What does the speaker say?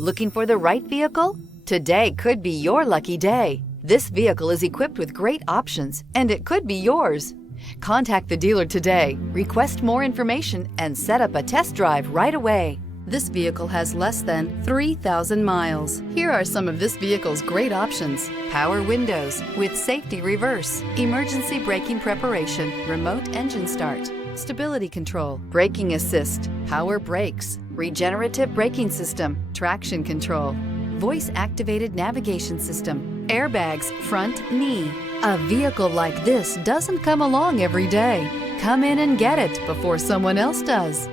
Looking for the right vehicle? Today could be your lucky day. This vehicle is equipped with great options, and it could be yours. Contact the dealer today, request more information, and set up a test drive right away. This vehicle has less than 3,000 miles. Here are some of this vehicle's great options: power windows with safety reverse, emergency braking preparation, remote engine start, stability control, braking assist, power brakes, regenerative braking system, traction control, voice-activated navigation system, airbags, front knee. A vehicle like this doesn't come along every day. Come in and get it before someone else does.